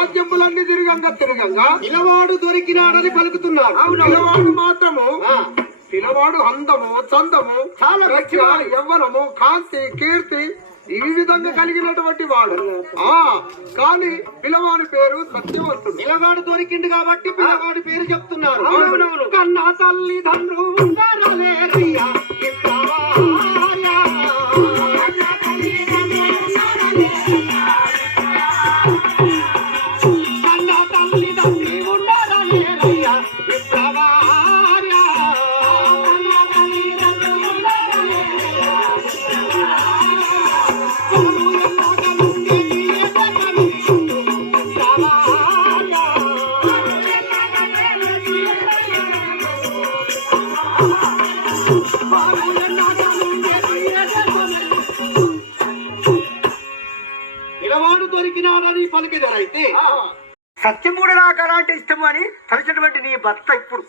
రాజ్యములన్నీ తిరగంగా పిల్లవాడు దొరికినాడని పలుకుతున్నారు. పిల్లవాడు మాత్రము పిల్లవాడు అందము చందము యవ్వనము కాంతి కీర్తి ఈ విధంగా కలిగినటువంటి వాడు. కానీ పిల్లవాడి పేరు సత్యవంతుడు. పిల్లవాడు దొరికిండు కాబట్టి పిల్లవాడి పేరు చెప్తున్నారు. కన్నా తల్లిదండ్రులు ఉండారయ్యా దొరికినాడని పలికిదరైతే సత్యం కూడా నాకు అలాంటి ఇష్టము అని తలిచినటువంటి నీ భర్త ఇప్పుడు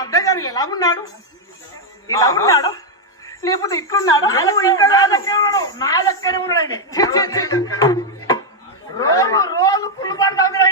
అడ్డగారు ఎలా ఉన్నాడు? ఇలా ఉన్నాడా లేకపోతే ఇట్లున్నాడా? నా దగ్గర ఉన్నాడు. రోజు పుల్లు పడతాడు.